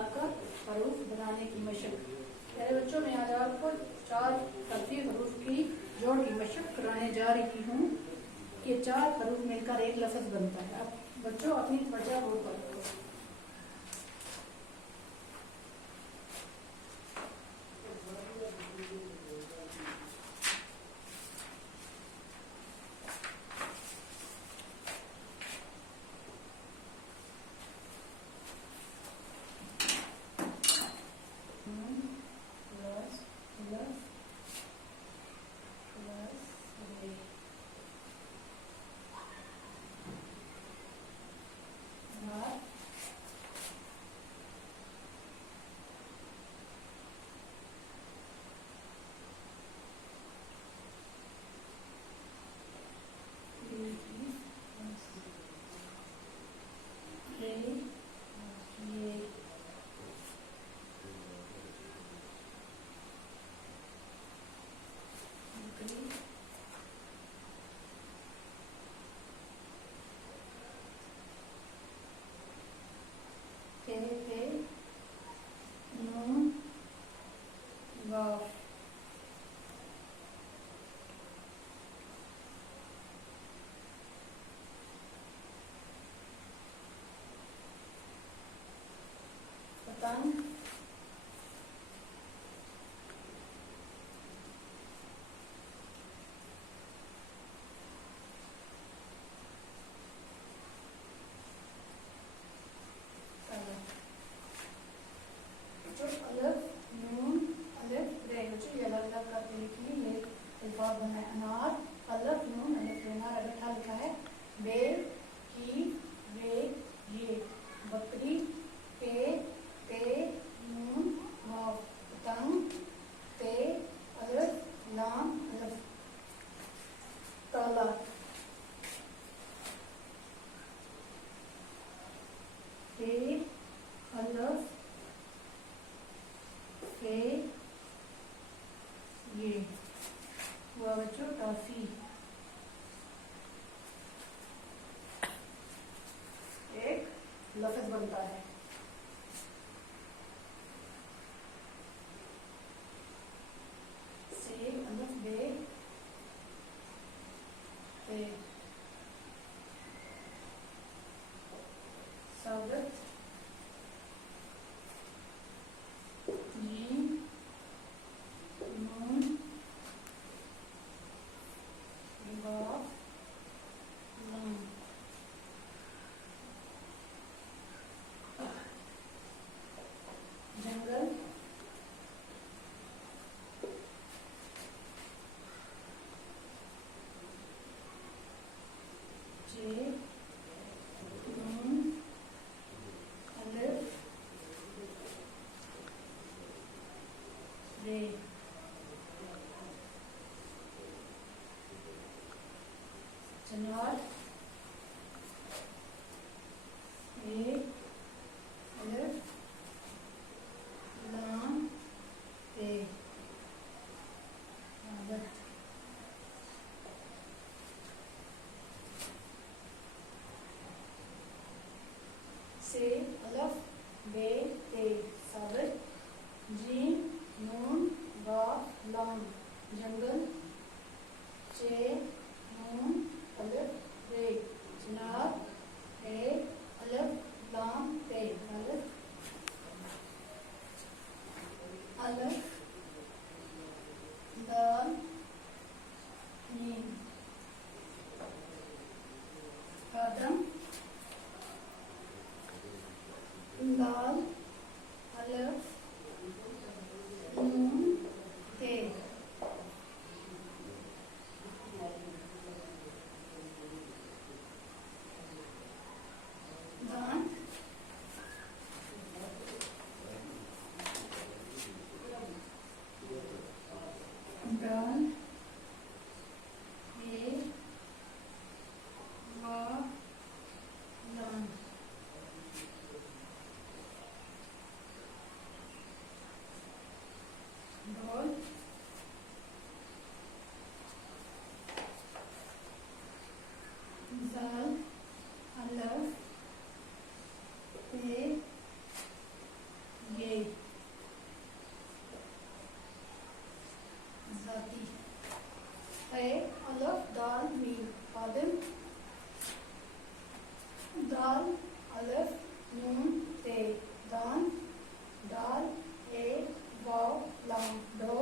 बनाकर हरूफ बनाने की मशक। प्यारे बच्चों, मैं आज आपको 4 तरतीब हरूफ की जोड़ की मशक कराने जा रही हूँ। ये 4 हरूफ मिलकर एक लफ्ज बनता है। अब बच्चों अपनी त्वचा बोर्ड पर रखो। पतंग, अनार, अलफ नून अलफ अनार अलफ लिखा है। बे की वे ये, बकरी पे ते नून वाव, पतंग ते अलफ लाम अलफ, ताला ते अलफ पे ये, हुआ बच्चों टॉफी। एक लफ्ज बनता है। से अलफ बे पे, स्वागत जीम नून वाव लाम, जंगल जे नून अलफ रे, जनावर ए अलफ लाम ते, स्वागत से अलफ बे ते, स्वागत जीम नून वाव लाम, जंगल चे नून अलफ रे, जनाब ए अलफ लाम ते, अलफ लाम मीम, कदम लाल अलफ नून ते, 2